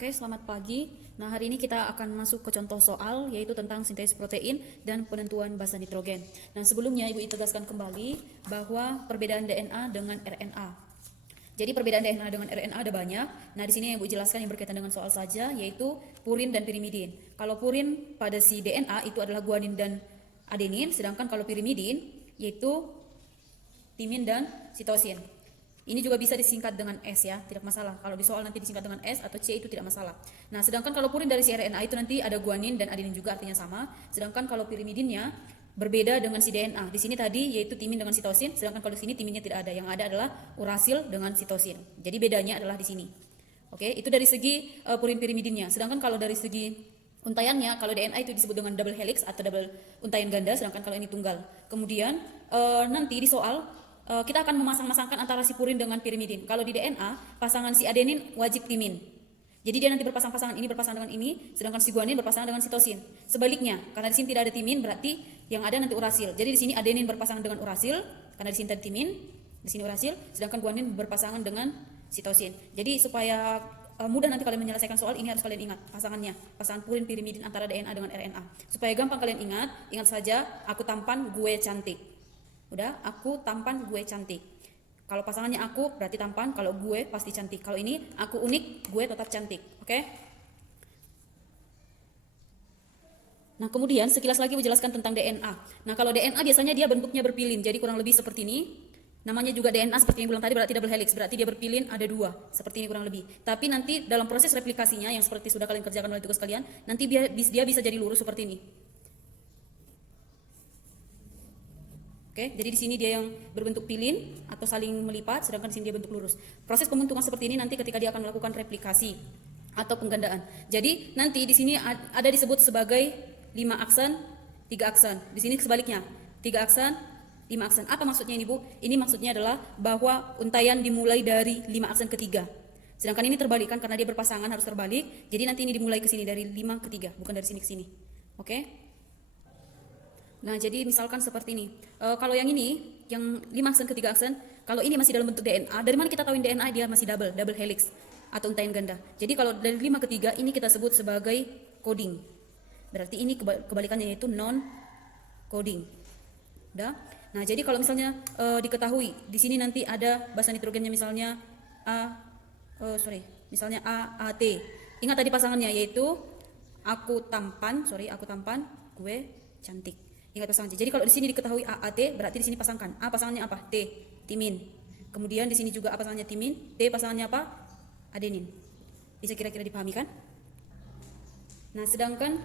Oke, selamat pagi. Nah, hari ini kita akan masuk ke contoh soal, yaitu tentang sintesis protein dan penentuan basa nitrogen. Nah, sebelumnya Ibu tegaskan kembali bahwa perbedaan DNA dengan RNA. Jadi perbedaan DNA dengan RNA ada banyak. Nah, di sini yang Ibu jelaskan yang berkaitan dengan soal saja, yaitu purin dan pirimidin. Kalau purin pada si DNA itu adalah guanin dan adenin, sedangkan kalau pirimidin yaitu timin dan sitosin. Ini juga bisa disingkat dengan S ya, tidak masalah. Kalau di soal nanti disingkat dengan S atau C itu tidak masalah. Nah, sedangkan kalau purin dari si RNA itu nanti ada guanin dan adenin juga artinya sama. Sedangkan kalau pirimidinnya berbeda dengan si DNA. Di sini tadi yaitu timin dengan sitosin, sedangkan kalau di sini timinnya tidak ada. Yang ada adalah urasil dengan sitosin. Jadi bedanya adalah di sini. Oke, itu dari segi purin pirimidinnya. Sedangkan kalau dari segi untaiannya, kalau DNA itu disebut dengan double helix atau double untaian ganda, sedangkan kalau ini tunggal. Kemudian nanti di soal kita akan memasang-masangkan antara si purin dengan pirimidin. Kalau di DNA, pasangan si adenin wajib timin. Jadi dia nanti berpasang-pasangan, ini berpasangan dengan ini, sedangkan si guanin berpasangan dengan sitosin. Sebaliknya, karena di sini tidak ada timin, berarti yang ada nanti urasil. Jadi di sini adenin berpasangan dengan urasil, karena di sini ada timin, di sini urasil, sedangkan guanin berpasangan dengan sitosin. Jadi supaya mudah nanti kalian menyelesaikan soal ini harus kalian ingat pasangannya, pasangan purin pirimidin antara DNA dengan RNA. Supaya gampang kalian ingat saja aku tampan, gue cantik. Udah, aku tampan, gue cantik. Kalau pasangannya aku berarti tampan, kalau gue pasti cantik. Kalau ini aku unik, gue tetap cantik. Oke? Nah, kemudian sekilas lagi menjelaskan tentang DNA. Nah, kalau DNA biasanya dia bentuknya berpilin, jadi kurang lebih seperti ini. Namanya juga DNA seperti yang bilang tadi, berarti double helix, berarti dia berpilin ada dua, seperti ini kurang lebih. Tapi nanti dalam proses replikasinya yang seperti sudah kalian kerjakan oleh tugas kalian, nanti dia bisa jadi lurus seperti ini. Oke, jadi di sini dia yang berbentuk pilin atau saling melipat, sedangkan di sini dia bentuk lurus. Proses pembentukan seperti ini nanti ketika dia akan melakukan replikasi atau penggandaan. Jadi nanti di sini ada disebut sebagai 5 aksen, 3 aksen. Di sini sebaliknya, 3 aksen, 5 aksen. Apa maksudnya ini, Bu? Ini maksudnya adalah bahwa untaian dimulai dari 5 aksen ketiga. Sedangkan ini terbalik kan, karena dia berpasangan harus terbalik. Jadi nanti ini dimulai ke sini dari 5 ke 3, bukan dari sini ke sini. Oke? Nah, jadi misalkan seperti ini. Kalau yang ini, yang 5 aksen ke 3 aksen, kalau ini masih dalam bentuk DNA, dari mana kita tahuin DNA dia masih double helix atau untaian ganda. Jadi kalau dari 5 ke 3 ini kita sebut sebagai coding. Berarti ini kebalikannya yaitu non coding. Udah? Nah, jadi kalau misalnya diketahui di sini nanti ada basa nitrogennya misalnya misalnya AAT. Ingat tadi pasangannya yaitu aku tampan, gue cantik. Ingat pasangannya. Jadi kalau di sini diketahui AAT, berarti di sini pasangkan. A pasangannya apa? T, timin. Kemudian di sini juga A pasangannya timin, T pasangannya apa? Adenin. Bisa kira-kira dipahami kan? Nah, sedangkan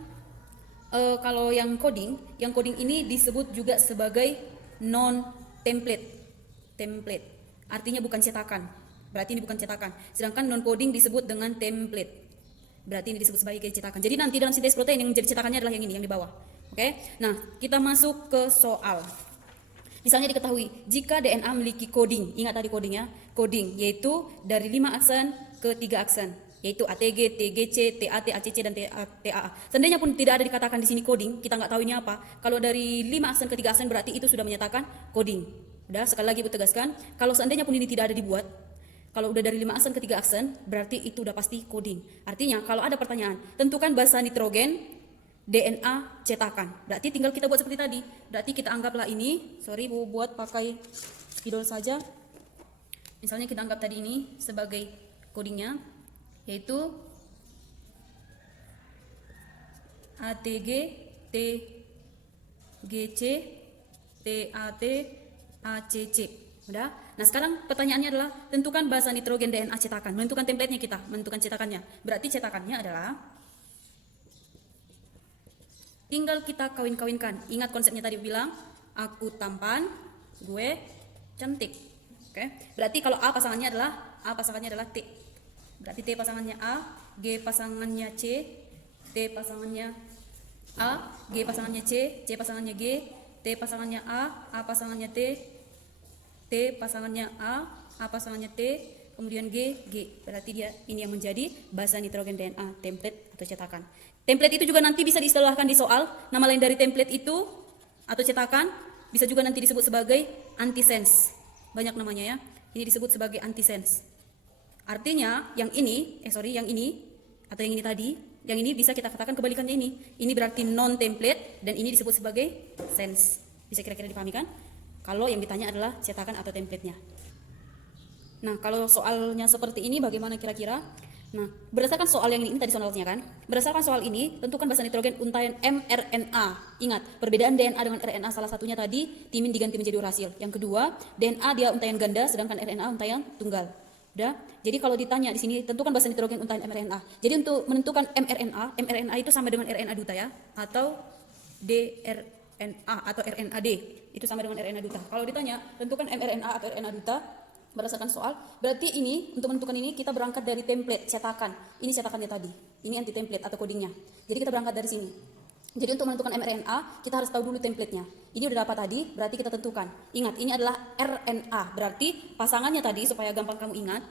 kalau yang coding ini disebut juga sebagai non template. Artinya bukan cetakan. Berarti ini bukan cetakan. Sedangkan non coding disebut dengan template. Berarti ini disebut sebagai cetakan. Jadi nanti dalam sintesis protein yang menjadi cetakannya adalah yang ini, yang di bawah. Oke, nah kita masuk ke soal. Misalnya diketahui jika DNA memiliki coding, ingat tadi codingnya, coding yaitu dari 5 aksen ke 3 aksen, yaitu ATG, TGC, TAT, ACC dan TAA. Seandainya pun tidak ada dikatakan di sini coding, kita nggak tahu ini apa. Kalau dari 5 aksen ke 3 aksen berarti itu sudah menyatakan coding. Udah, sekali lagi Ibu tegaskan, kalau seandainya pun ini tidak ada dibuat, kalau udah dari 5 aksen ke 3 aksen, berarti itu udah pasti coding. Artinya kalau ada pertanyaan, tentukan basa nitrogen DNA cetakan. Berarti tinggal kita buat seperti tadi. Berarti kita anggaplah ini, buat pakai spidol saja. Misalnya kita anggap tadi ini sebagai codingnya, yaitu ATG, TGC, TAT, ACC. Udah? Nah, sekarang pertanyaannya adalah tentukan basa nitrogen DNA cetakan. Menentukan template-nya kita, menentukan cetakannya. Berarti cetakannya adalah tinggal kita kawin-kawinkan. Ingat konsepnya tadi bilang, aku tampan, gue cantik. Oke. Berarti kalau A pasangannya adalah T. Berarti T pasangannya A, G pasangannya C, T pasangannya A, G pasangannya C, C pasangannya G, T pasangannya A pasangannya T, T pasangannya A pasangannya T, kemudian G. Berarti dia ini yang menjadi basa nitrogen DNA template atau cetakan. Template itu juga nanti bisa diistilahkan di soal. Nama lain dari template itu atau cetakan bisa juga nanti disebut sebagai antisense. Banyak namanya ya. Ini disebut sebagai antisense. Artinya yang ini atau yang ini tadi, yang ini bisa kita katakan kebalikannya ini. Ini berarti non template dan ini disebut sebagai sense. Bisa kira-kira dipahami kan? Kalau yang ditanya adalah cetakan atau template-nya. Nah, kalau soalnya seperti ini bagaimana kira-kira? Nah, berdasarkan soal yang ini tadi soalnya kan, berdasarkan soal ini, tentukan basa nitrogen untaian mRNA. Ingat, perbedaan DNA dengan RNA salah satunya tadi, timin diganti menjadi urasil. Yang kedua, DNA dia untaian ganda, sedangkan RNA untaian tunggal. Udah? Jadi kalau ditanya di sini, tentukan basa nitrogen untaian mRNA. Jadi untuk menentukan mRNA itu sama dengan RNA duta ya, atau dRNA atau RNAD. Itu sama dengan RNA duta. Kalau ditanya, tentukan mRNA atau RNA duta, berdasarkan soal, berarti ini untuk menentukan ini kita berangkat dari template cetakan. Ini cetakannya tadi. Ini anti template atau codingnya. Jadi kita berangkat dari sini. Jadi untuk menentukan mRNA kita harus tahu dulu template-nya. Ini udah dapat tadi, berarti kita tentukan. Ingat, ini adalah RNA. Berarti pasangannya tadi supaya gampang kamu ingat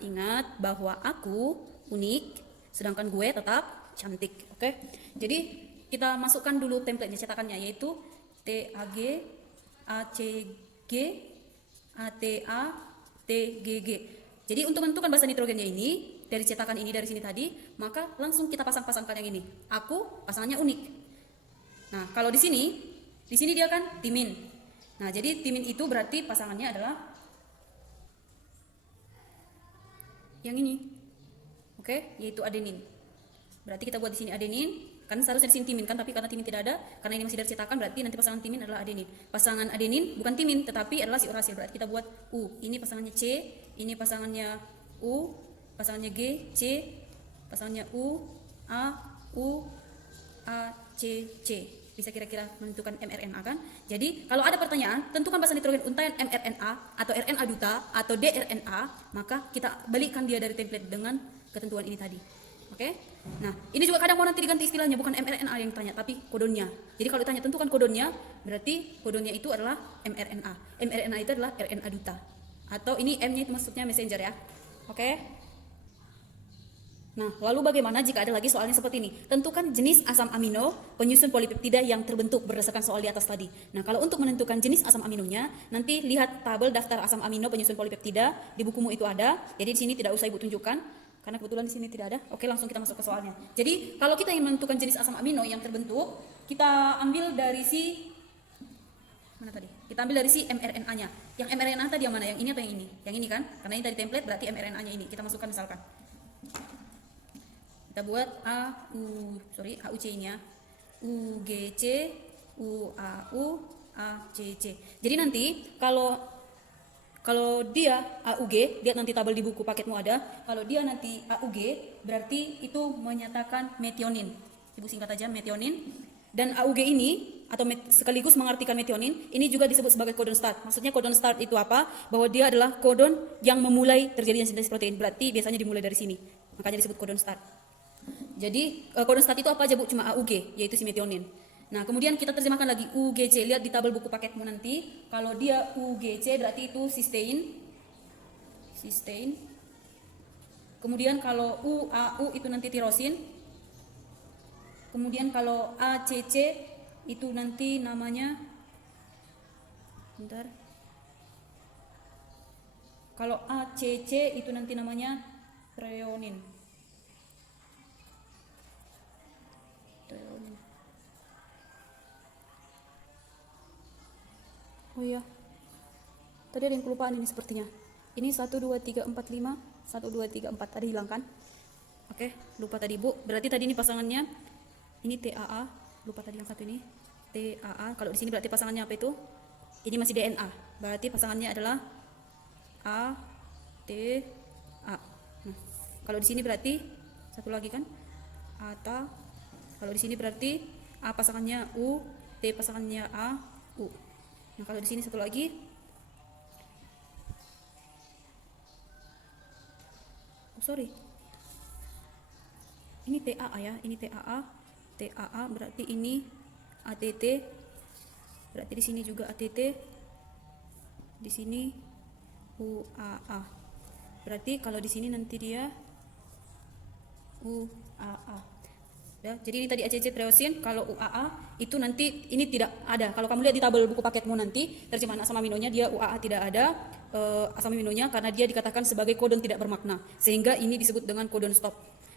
bahwa aku unik, sedangkan gue tetap cantik. Oke? Jadi kita masukkan dulu template-nya cetakannya yaitu TAG, ACG, ATA, TGG. Jadi untuk menentukan basa nitrogennya ini dari cetakan ini dari sini tadi, maka langsung kita pasang-pasangkan yang ini. Aku pasangannya unik. Nah, kalau di sini dia kan timin. Nah, jadi timin itu berarti pasangannya adalah yang ini. Oke, yaitu adenin. Berarti kita buat di sini adenin. Kan seharusnya di sini timin kan, tapi karena timin tidak ada, karena ini masih dari cetakan, berarti nanti pasangan timin adalah adenin. Pasangan adenin bukan timin, tetapi adalah si urasil. Berarti kita buat U. Ini pasangannya C, ini pasangannya U, pasangannya G, C, pasangannya U, A, C, C. Bisa kira-kira menentukan mRNA kan? Jadi kalau ada pertanyaan, tentukan basa nitrogen untaian mRNA atau RNA duta atau dRNA, maka kita balikkan dia dari template dengan ketentuan ini tadi. Oke? Nah, ini juga kadang mau nanti diganti istilahnya, bukan mRNA yang tanya, tapi kodonnya. Jadi kalau ditanya tentukan kodonnya, berarti kodonnya itu adalah mRNA. mRNA itu adalah RNA duta. Atau ini M-nya itu maksudnya messenger ya. Oke? Nah, lalu bagaimana jika ada lagi soalnya seperti ini? Tentukan jenis asam amino penyusun polipeptida yang terbentuk berdasarkan soal di atas tadi. Nah, kalau untuk menentukan jenis asam aminonya, nanti lihat tabel daftar asam amino penyusun polipeptida, di bukumu itu ada. Jadi di sini tidak usah Ibu tunjukkan. Karena kebetulan di sini tidak ada. Oke, langsung kita masuk ke soalnya. Jadi, kalau kita ingin menentukan jenis asam amino yang terbentuk, kita ambil dari si mana tadi? Kita ambil dari si mRNA-nya. Yang mRNA tadi yang mana? Yang ini atau yang ini? Yang ini kan? Karena ini dari template berarti mRNA-nya ini. Kita masukkan misalkan. Kita buat AUC-nya. UGC, UAU, ACC. Jadi nanti kalau dia AUG, lihat nanti tabel di buku paketmu ada. Kalau dia nanti AUG, berarti itu menyatakan metionin. Ibu singkat aja metionin. Dan AUG ini atau sekaligus mengartikan metionin, ini juga disebut sebagai codon start. Maksudnya codon start itu apa? Bahwa dia adalah codon yang memulai terjadinya sintesis protein. Berarti biasanya dimulai dari sini. Makanya disebut codon start. Jadi codon start itu apa aja Bu? Cuma AUG, yaitu si metionin. Nah, kemudian kita terjemahkan lagi UGC. Lihat di tabel buku paketmu nanti. Kalau dia UGC berarti itu cysteine. Kemudian kalau UAU itu nanti tirosin. Kemudian kalau ACC itu nanti namanya Kalau ACC itu nanti namanya treonin. Oh iya, tadi ada yang kelupaan ini sepertinya. Ini 1, 2, 3, 4, 5, 1, 2, 3, 4, tadi hilang kan? Oke, lupa tadi Bu. Berarti tadi ini pasangannya, ini TAA, lupa tadi yang satu ini, TAA. Kalau di sini berarti pasangannya apa itu? Ini masih DNA, berarti pasangannya adalah A, T, A. Nah, kalau di sini berarti, satu lagi kan, ATA. Kalau di sini berarti A pasangannya U, T pasangannya A, U. Nah, kalau di sini satu lagi, ini TAA ya, ini TAA berarti ini ATT, berarti di sini juga ATT, di sini UAA. Berarti kalau di sini nanti dia UAA. Ya, jadi ini tadi ACC treosin, kalau UAA itu nanti ini tidak ada. Kalau kamu lihat di tabel buku paketmu nanti terjemahan asam aminonya dia UAA tidak ada asam aminonya karena dia dikatakan sebagai kodon tidak bermakna. Sehingga ini disebut dengan kodon stop.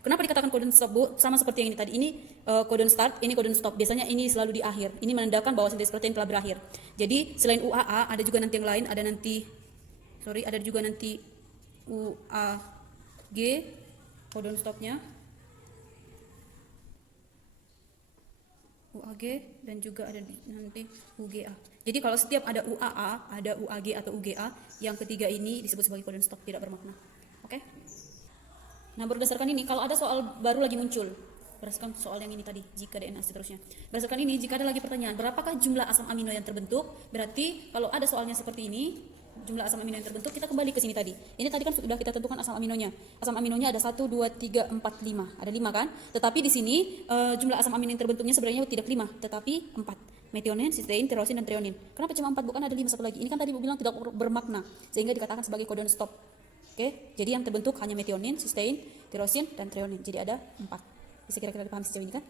Kenapa dikatakan codon stop, Bu? Sama seperti yang ini tadi. Ini codon start, ini codon stop. Biasanya ini selalu di akhir. Ini menandakan bahwa sintesis protein telah berakhir. Jadi selain UAA ada juga nanti yang lain, ada juga nanti UAG codon stopnya. UAG dan juga ada nanti UGA. Jadi kalau setiap ada UAA, ada UAG atau UGA, yang ketiga ini disebut sebagai codon stop, tidak bermakna. Oke? Nah, berdasarkan ini, kalau ada soal baru lagi muncul, berdasarkan soal yang ini tadi, jika DNA seterusnya. Berdasarkan ini, jika ada lagi pertanyaan, berapakah jumlah asam amino yang terbentuk? Berarti kalau ada soalnya seperti ini, jumlah asam amino yang terbentuk, kita kembali ke sini tadi. Ini tadi kan sudah kita tentukan asam aminonya. Asam aminonya ada 1, 2, 3, 4, 5. Ada 5 kan? Tetapi di sini jumlah asam amino yang terbentuknya sebenarnya tidak 5, tetapi 4. Metionin, cysteine, tyrosin, dan threonine. Kenapa cuma 4? Bukan ada 5 satu lagi. Ini kan tadi Bu bilang tidak bermakna, sehingga dikatakan sebagai codon stop. Oke, jadi yang terbentuk hanya metionin, cysteine, tyrosin, dan threonine. Jadi ada 4. Bisa kira-kira dipahami sejauh ini kan?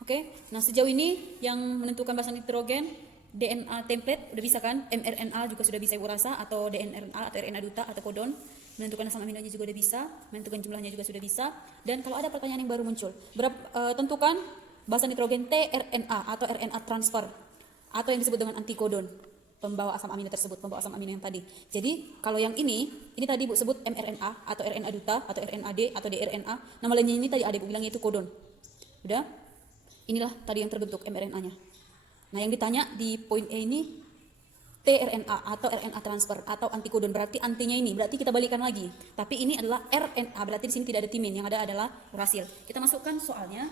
Oke, nah sejauh ini yang menentukan basa nitrogen, DNA template udah bisa kan, mRNA juga sudah bisa Ibu rasa, atau dNRNA atau RNA duta atau kodon. Menentukan asam aminonya juga udah bisa, menentukan jumlahnya juga sudah bisa. Dan kalau ada pertanyaan yang baru muncul, tentukan basa nitrogen tRNA atau RNA transfer, atau yang disebut dengan antikodon, pembawa asam amino tersebut, pembawa asam amino yang tadi. Jadi kalau yang ini tadi Bu sebut mRNA atau RNA duta atau RNAD atau dRNA. Nama lainnya ini tadi ada Bu bilangnya itu kodon. Udah? Inilah tadi yang terbentuk mRNA-nya. Nah, yang ditanya di poin E ini tRNA atau RNA transfer atau antikodon, berarti antinya ini, berarti kita balikan lagi. Tapi ini adalah RNA, berarti di sini tidak ada timin, yang ada adalah urasil. Kita masukkan soalnya.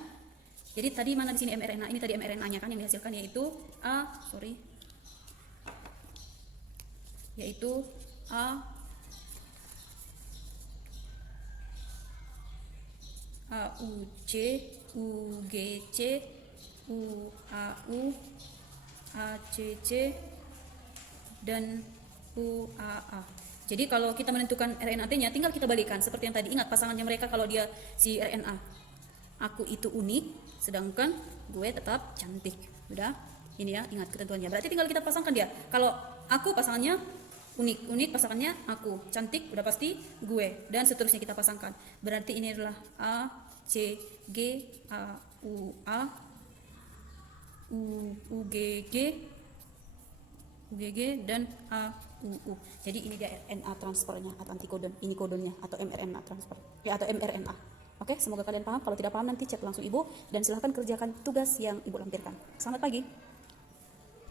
Jadi tadi mana di sini mRNA, ini tadi mRNA-nya kan yang dihasilkan yaitu AUC, UGC, UAU, ACC, dan UAA. Jadi kalau kita menentukan RNA-nya tinggal kita balikan seperti yang tadi. Ingat pasangannya mereka kalau dia si RNA. Aku itu unik, sedangkan gue tetap cantik. Udah? Ini ya, ingat ketentuannya. Berarti tinggal kita pasangkan dia. Kalau aku pasangannya unik pasangannya aku, cantik udah pasti gue, dan seterusnya kita pasangkan. Berarti ini adalah A, C, G, A, U, A, U, G, dan A, U. Jadi ini dia RNA transfernya atau antikodon, ini kodonnya atau mRNA transfer atau mRNA. Oke, semoga kalian paham. Kalau tidak paham nanti cek langsung Ibu dan silahkan kerjakan tugas yang Ibu lampirkan. Selamat pagi.